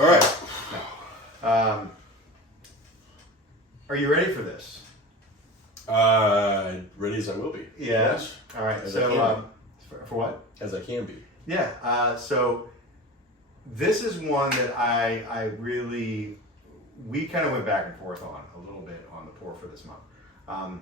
All right. No. Are you ready for this? Ready as I will be. Yeah. Yes. All right. As So, for what? As I can be. Yeah. So, this is one that I really, we kind of went back and forth on a little bit on the pour for this month.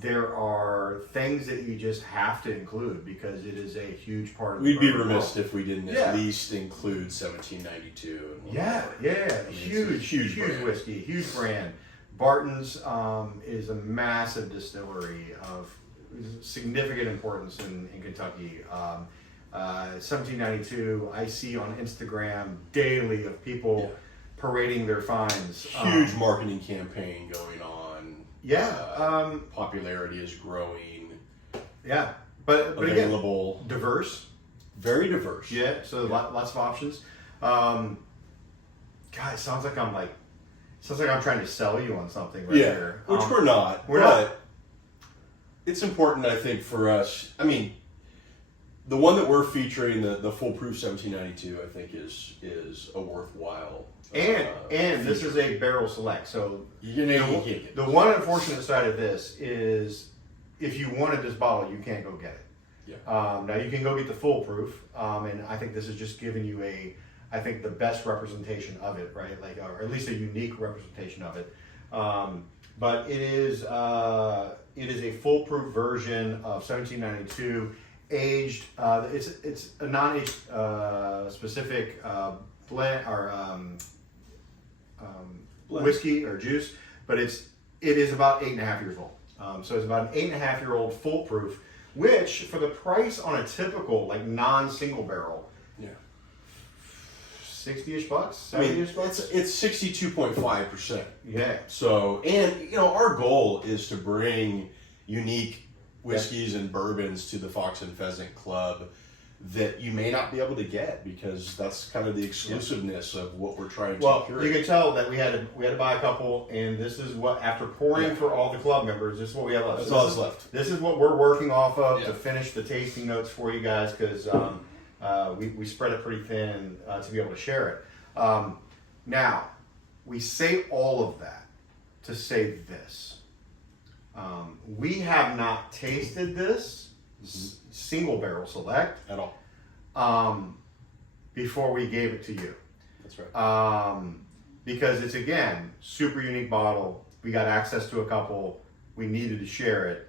There are things that you just have to include because it is a huge part of the We'd be bourbon remiss world. if we didn't at least include 1792. Yeah. I mean, Huge brand. whiskey, huge brand. Barton's is a massive distillery of significant importance in Kentucky. 1792, I see on Instagram daily of people parading their finds. Huge marketing campaign going on. Yeah. Popularity is growing. Yeah. But Available. again, diverse. Very diverse. Yeah. So lots of options. God, it sounds like I'm trying to sell you on something right here. Which we're not. We're but not. It's important, I think, for us. I mean, the one that we're featuring, the Foolproof 1792, I think is a worthwhile. And this is a barrel select. So you can't get the one unfortunate side of this is if you wanted this bottle, you can't go get it. Yeah. Now you can go get the Foolproof, and I think this is just giving you the best representation of it, right? Like, or at least a unique representation of it. But it is a foolproof version of 1792, aged. It's a non-aged specific blend or Blend. whiskey or juice, but it is about 8.5 years old. So it's about an 8.5-year-old foolproof, which for the price on a typical like non-single barrel. 60-ish bucks, 70-ish bucks. It's 62.5%. Yeah. So, and our goal is to bring unique whiskeys and bourbons to the Fox and Pheasant Club that you may not be able to get because that's kind of the exclusiveness of what we're trying to curate. You can tell that we had to buy a couple, and this is what after pouring for all the club members, this is what we have left. That's So all that's left. This is what we're working off of to Yeah. finish the tasting notes for you guys because we spread it pretty thin to be able to share it. Now, we say all of that to say this. We have not tasted this single barrel select At all. before we gave it to you. That's right. Because it's, again, super unique bottle. We got access to a couple. We needed to share it.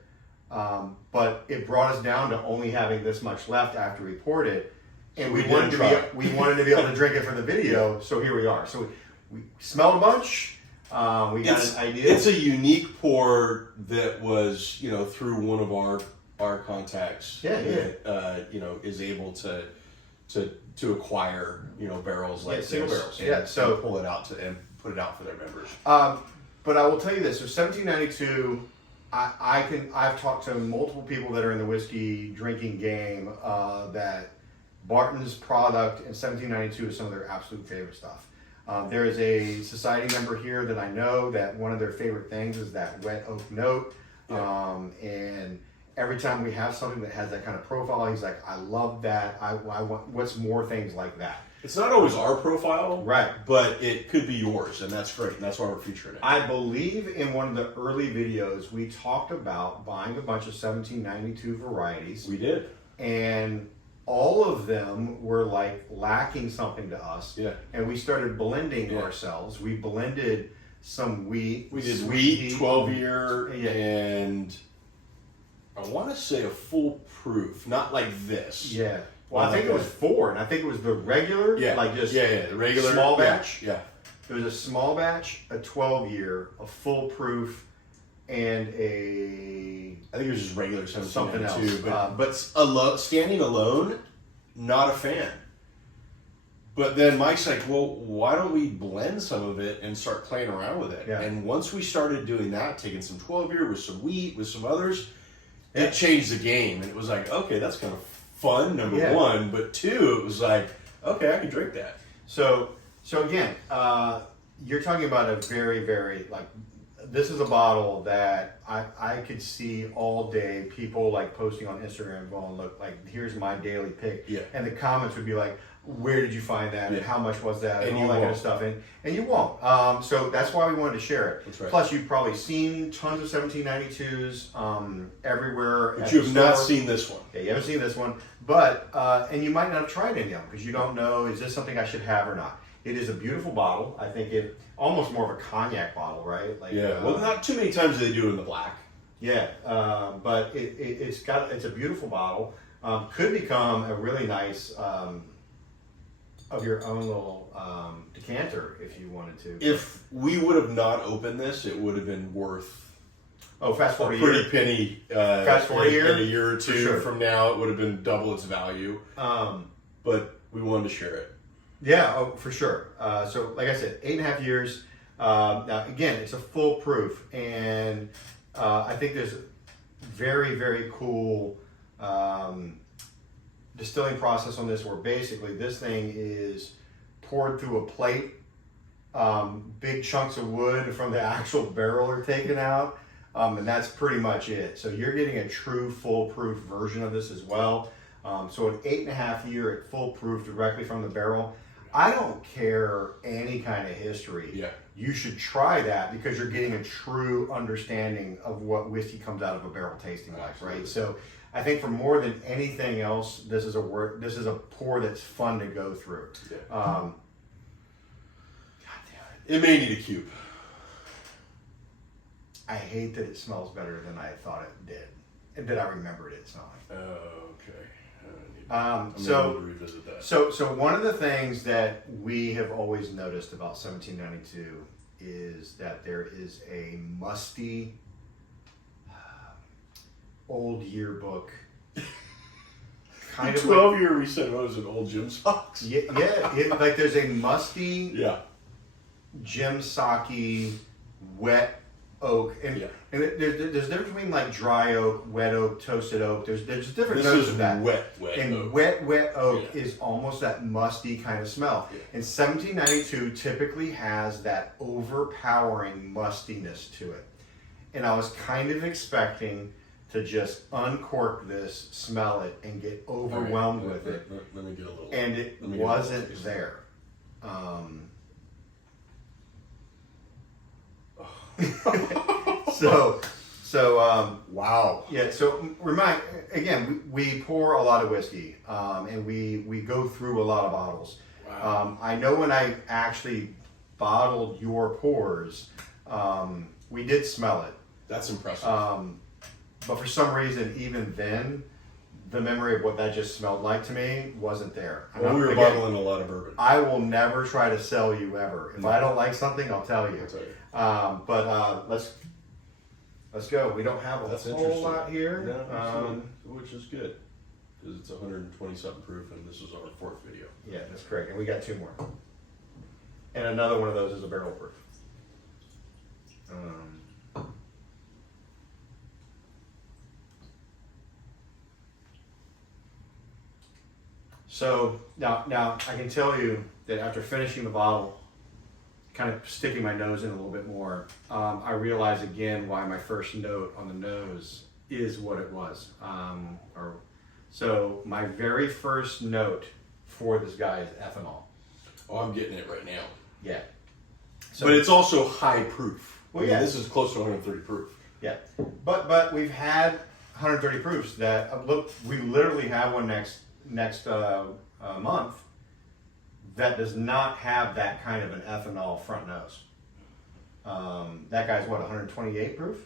But it brought us down to only having this much left after we poured it. And So we we wanted didn't try. we wanted to be able to drink it for the video, so here we are. So we smelled a bunch. We got an idea. It's a unique pour that was, through one of our contacts. That, is able to acquire, barrels like single this barrels. and- Yeah, so- and pull it out and put it out for their members. But I will tell you this: so 1792, I've talked to multiple people that are in the whiskey drinking game that Barton's product in 1792 is some of their absolute favorite stuff. There is a society member here that I know that one of their favorite things is that wet oak note, and every time we have something that has that kind of profile, he's like, "I love that. I want what's more things like that." It's not always our profile, Right. but it could be yours, and that's great. And that's why we're featuring it. I believe in one of the early videos we talked about buying a bunch of 1792 varieties, We did. and all of them were like lacking something to us. Yeah. And we started blending ourselves. We blended some wheat. We did sweet wheat, heat. 12-year, Yeah. and I want to say a foolproof, not like this. Yeah. Well, I think it was 4, and I think it was the regular, like just the regular small batch. Yeah. It was a small batch, a 12-year, a foolproof, and I think it was just regular something 1792, else. but standing alone, not a fan. But then Mike's like, well, why don't we blend some of it and start playing around with it? Yeah. And once we started doing that, taking some 12-year with some wheat, with some others, it changed the game. And it was like, okay, that's kind of fun, number one. But 2, it was like, okay, I can drink that. So again, you're talking about a very, very, like, this is a bottle that I could see all day people like posting on Instagram going, look, like, here's my daily pick. Yeah. And the comments would be like, where did you find that, and how much was that, and And all you that kind of won't. stuff, and you won't. So that's why we wanted to share it. That's right. Plus, you've probably seen tons of 1792s everywhere. But at you the have not store. seen this one. Yeah, you haven't seen this one, but and you might not have tried any of them because you don't know, is this something I should have or not. It is a beautiful bottle. I think it almost more of a cognac bottle, right? Like, Yeah. Well, not too many times do they do it in the black. yeah, but it's a beautiful bottle. Could become a really nice of your own little decanter if you wanted to. If we would have not opened this, it would have been worth fast a forward a pretty year. penny. Fast forward a year? in a year or two sure. from now, it would have been double its value. But we wanted to share it. Yeah, for sure. So, like I said, 8.5 years. Now, again, it's a full proof, and I think there's very, very cool distilling process on this, where basically this thing is poured through a plate. Big chunks of wood from the actual barrel are taken out, and that's pretty much it. So you're getting a true foolproof version of this as well. So an 8.5 year at full proof directly from the barrel. I don't care any kind of history. Yeah. You should try that because you're getting a true understanding of what whiskey comes out of a barrel tasting like, right? So I think for more than anything else, this is a pour that's fun to go through. Yeah. God damn it. It may need a cube. I hate that it smells better than I thought it did, and that I remembered it smelling. Okay. Um, I'm so- gonna need to revisit that. So one of the things that we have always noticed about 1792 is that there is a musty old yearbook kind The of 12-year we said was an old gym socks. like there's a musty Yeah. gym socky wet oak, and Yeah. and there's a difference between like dry oak, wet oak, toasted oak. There's different This notes is of that. wet And oak. wet oak Yeah. is almost that musty kind of smell. Yeah. And 1792 typically has that overpowering mustiness to it. And I was kind of expecting to just uncork this, smell it, and get overwhelmed All right. with it. Let me get a little. And it Let me get a little wasn't taste. there. Wow. Yeah, so we pour a lot of whiskey, and we go through a lot of bottles. Wow. I know when I actually bottled your pours, we did smell it, That's impressive. but for some reason, even then, the memory of what that just smelled like to me wasn't there. well, we were Again, bottling a lot of bourbon. I will never try to sell you ever. If I don't like something, I'll tell you. I'll tell you. But let's go. We don't have a That's whole interesting. lot here. No, which is good because it's 120 something proof, and this is our 4th video. Yeah, that's correct. And we got 2 more. And another one of those is a barrel proof. So now I can tell you that after finishing the bottle, kind of sticking my nose in a little bit more, I realize again why my first note on the nose is what it was. So my very first note for this guy is ethanol. Oh, I'm getting it right now. Yeah. So, But it's also high proof. Well, I mean, yeah. this is close to 130 proof. yeah, but we've had 130 proofs that look. We literally have one next month that does not have that kind of an ethanol front nose. That guy's what, 128 proof?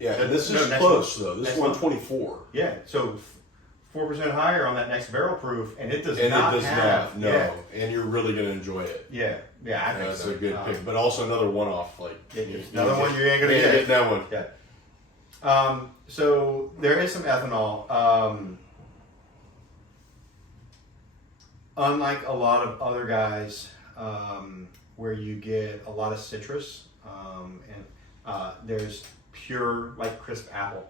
Yeah, and this No, is next close one. though. This Next is one. 124. Yeah, so 4% higher on that next barrel proof, and it does And not it does have. not. No, and you're really gonna enjoy it. Yeah, I think That's so. a good pick, but also another one-off. Like Another one you ain't gonna can't get. that one. Yeah. So there is some ethanol. Unlike a lot of other guys, where you get a lot of citrus, and there's pure, like crisp apple,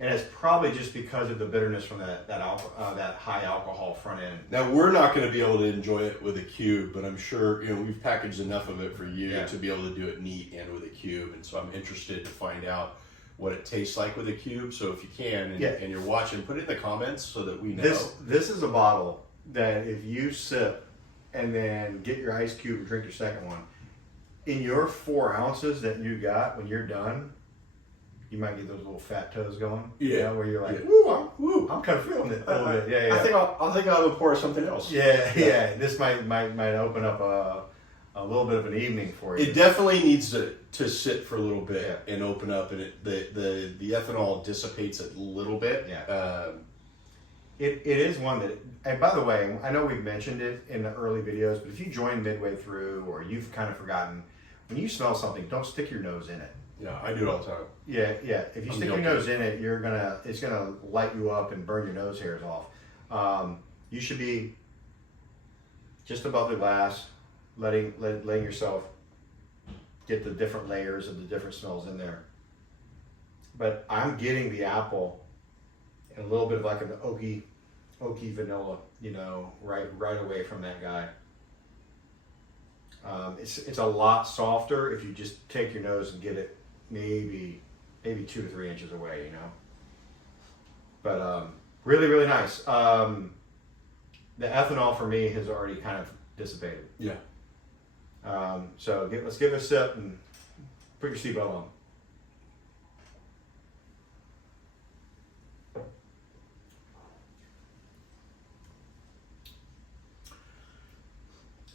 and it's probably just because of the bitterness from that high alcohol front end. Now we're not going to be able to enjoy it with a cube, but I'm sure we've packaged enough of it for you Yeah. to be able to do it neat and with a cube, and so I'm interested to find out what it tastes like with a cube. So if you can, and you're watching, put it in the comments so that we know. This is a bottle that if you sip and then get your ice cube and drink your second one, in your 4 ounces that you got when you're done, you might get those little fat toes going. Yeah. You know, where you're like, Yeah. woo, I'm kind of feeling it a little bit. Yeah, yeah. I think I'll have a pour of something else. Yeah, yeah. This might open up a little bit of an evening for you. It definitely needs to sit for a little bit and open up, and the ethanol dissipates it a little bit. Yeah. It is one that, and by the way, I know we've mentioned it in the early videos, but if you join midway through or you've kind of forgotten, when you smell something, don't stick your nose in it. Yeah, I do it all the time. Yeah, yeah. If you I'm stick guilty. your nose in it, it's gonna light you up and burn your nose hairs off. You should be just above the glass, letting yourself get the different layers of the different smells in there. But I'm getting the apple and a little bit of like an oaky vanilla, you know, right away from that guy. It's a lot softer if you just take your nose and get it maybe 2 to 3 inches away, you know. But really, really nice. The ethanol for me has already kind of dissipated. Yeah. So let's give it a sip and put your seatbelt on.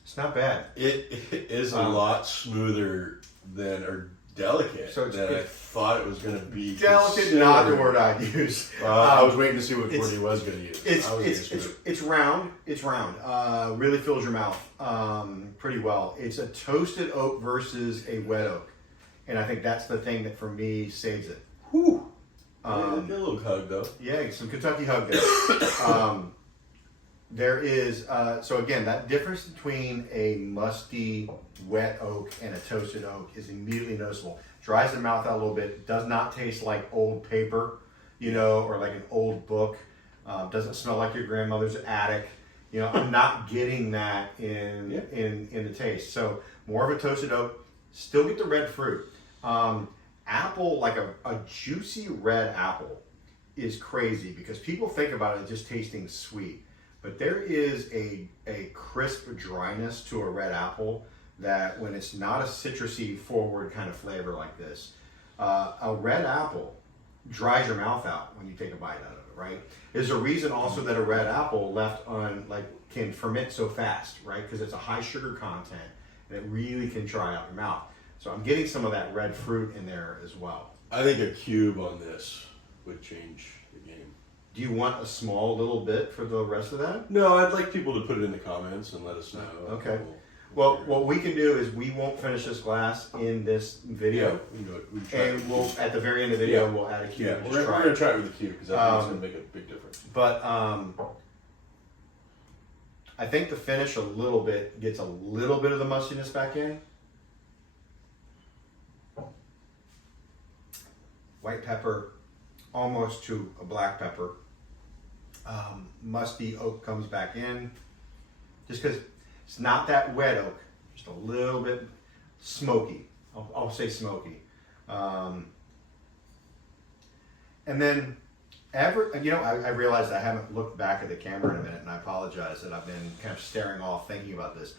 It's not bad. It is a lot smoother than, or delicate, So than I thought it was going to be. Delicate, not the word I'd use. I was waiting to see which word he was going to use. It's round. It's round. Really fills your mouth pretty well. It's a toasted oak versus a wet oak, and I think that's the thing that for me saves it. Whew. Get a little hug though. Yeah, some Kentucky hug there. There is, so again, that difference between a musty wet oak and a toasted oak is immediately noticeable. Dries the mouth out a little bit, does not taste like old paper, you know, or like an old book. Doesn't smell like your grandmother's attic. You know, I'm not getting that in the taste. So more of a toasted oak, still get the red fruit. Apple, like a juicy red apple is crazy because people think about it just tasting sweet. But there is a crisp dryness to a red apple that when it's not a citrusy forward kind of flavor like this, a red apple dries your mouth out when you take a bite out of it, right? There's a reason also that a red apple left on, like, can ferment so fast, right? Because it's a high sugar content and it really can dry out your mouth. So I'm getting some of that red fruit in there as well. I think a cube on this would change the game. Do you want a small little bit for the rest of that? No, I'd like people to put it in the comments and let us know. Okay. Well, what we can do is we won't finish this glass in this video. We can do it. We can try it. And we'll, at the very end of the video, we'll add a cube. Yeah, and we're just try going to it. try it with the cube because I think it's going to make a big difference. But I think the finish a little bit gets a little bit of the mustiness back in. White pepper, almost to a black pepper. Musty oak comes back in. Just because it's not that wet oak, just a little bit smoky. I'll say smoky. And then, I realized I haven't looked back at the camera in a minute, and I apologize that I've been kind of staring off thinking about this.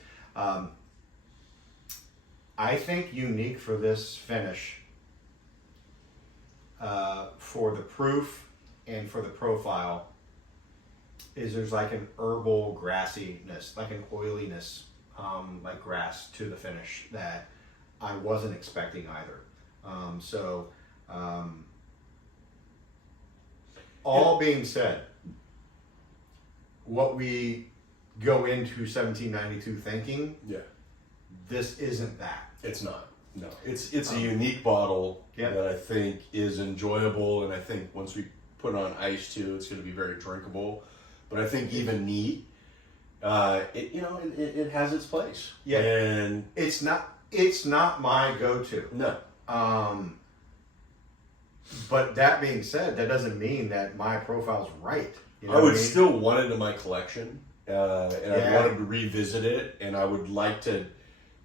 I think unique for this finish, for the proof and for the profile, is there's like an herbal grassiness, like an oiliness, like grass to the finish that I wasn't expecting either. All being said, what we go into 1792 thinking, this isn't that. It's not. No, it's a unique bottle that I think is enjoyable, and I think once we put on ice too, it's going to be very drinkable. But I think even neat, it has its place. Yeah, and it's not my go-to. No. But that being said, that doesn't mean that my profile's right. You know I would what I mean? still want it in my collection, and I wanted to revisit it, and I would like to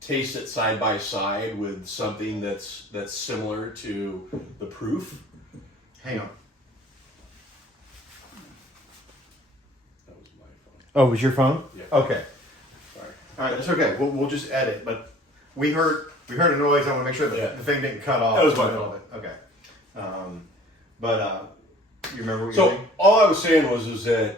taste it side by side with something that's similar to the proof. Hang on. That was my phone. Oh, it was your phone? Yeah. Okay. Sorry. All right, that's okay. We'll just edit. But we heard a noise. I want to make sure that the thing didn't cut off. That was in the my middle fault. of it. Okay. You remember what you So were saying? all I was saying was that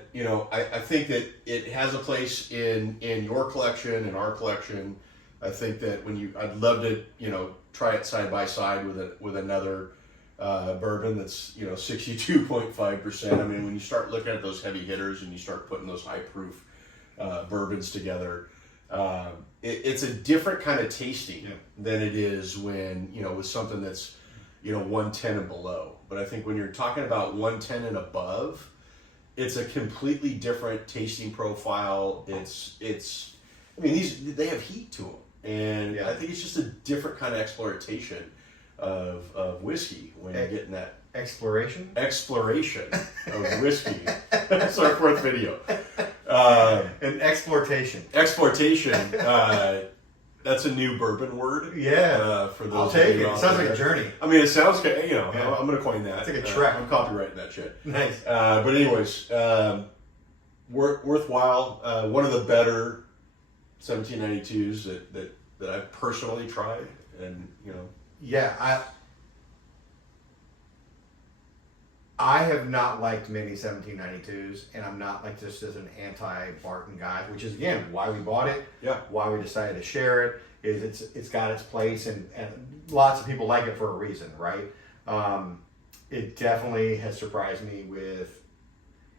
I think that it has a place in your collection, in our collection. I think that I'd love to try it side by side with another bourbon that's 62.5%. I mean, when you start looking at those heavy hitters and you start putting those high proof bourbons together, it's a different kind of tasting than it is when with something that's 110 and below. But I think when you're talking about 110 and above, it's a completely different tasting profile. I mean, they have heat to them, and I think it's just a different kind of exploitation of whiskey when you're getting that exploration of whiskey. That's our fourth video. An exploitation. Exploitation. That's a new bourbon word. Yeah. For those I'll take it. out It sounds there. like a journey. I mean, it sounds good. I'm going to coin that. It's like a trek. I'm copywriting that shit. Nice. But anyways, worthwhile. One of the better 1792s that I've personally tried, and Yeah, I have not liked many 1792s, and I'm not like this as an anti-Barton guy, which is again why we bought it. Yeah. Why we decided to share it is it's got its place, and lots of people like it for a reason, right? It definitely has surprised me with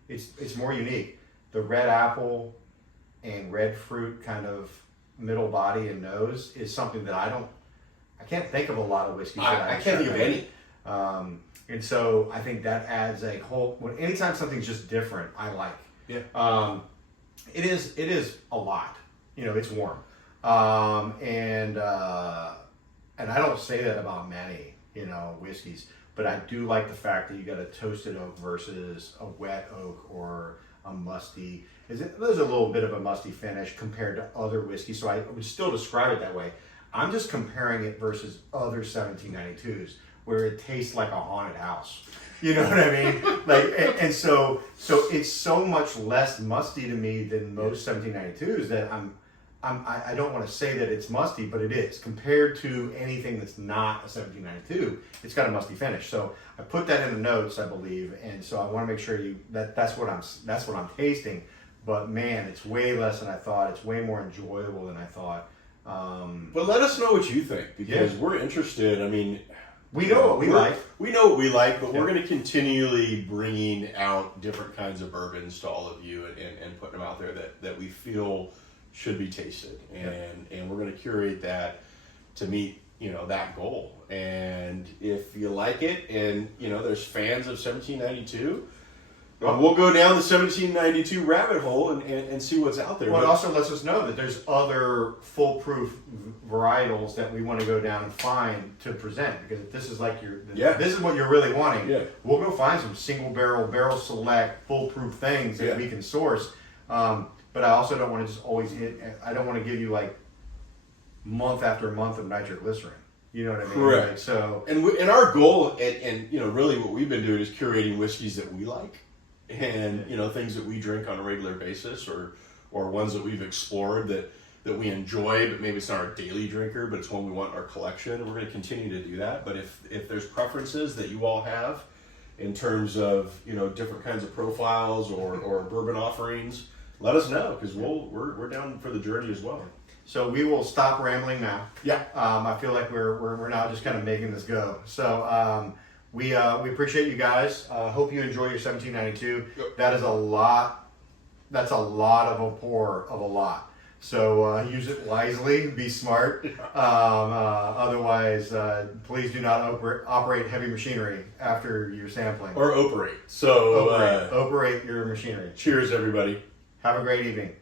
it's more unique. The red apple and red fruit kind of middle body and nose is something that I can't think of a lot of whiskeys. I can't think of any. And so I think that adds a whole. Anytime something's just different, I like. Yeah. It is a lot. It's warm. And I don't say that about many whiskeys, but I do like the fact that you got a toasted oak versus a wet oak or a musty. There's a little bit of a musty finish compared to other whiskeys, so I would still describe it that way. I'm just comparing it versus other 1792s where it tastes like a haunted house. You know what I mean? And so it's so much less musty to me than most 1792s that I don't want to say that it's musty, but it is compared to anything that's not a 1792. It's got a musty finish. So I put that in the notes, I believe, and so I want to make sure that's what I'm tasting. But man, it's way less than I thought. It's way more enjoyable than I thought. But let us know what you think, because we're interested. I mean, we know what we like. We know what we like, but we're going to continually bringing out different kinds of bourbons to all of you and putting them out there that we feel should be tasted, and we're going to curate that to meet that goal. And if you like it, and there's fans of 1792. We'll go down the 1792 rabbit hole and see what's out there. Well, it also lets us know that there's other foolproof varietals that we want to go down and find to present. Because if this is like this is what you're really wanting, we'll go find some single barrel select, foolproof things that we can source. But I also don't want to just always I don't want to give you like month after month of nitroglycerin. You know what I mean? Correct. Like, so and our goal and really what we've been doing is curating whiskeys that we like. And things that we drink on a regular basis, or ones that we've explored that we enjoy, but maybe it's not our daily drinker, but it's one we want in our collection. And we're going to continue to do that. But if there's preferences that you all have in terms of different kinds of profiles or bourbon offerings, let us know, because we're down for the journey as well. So we will stop rambling now. Yeah. I feel like we're now just kind of making this go. So. We appreciate you guys. Hope you enjoy your 1792. Yep. That is a lot. That's a lot of a pour of a lot. So use it wisely. Be smart. Otherwise, please do not operate heavy machinery after your sampling. Or operate. So operate your machinery. Cheers, everybody. Have a great evening.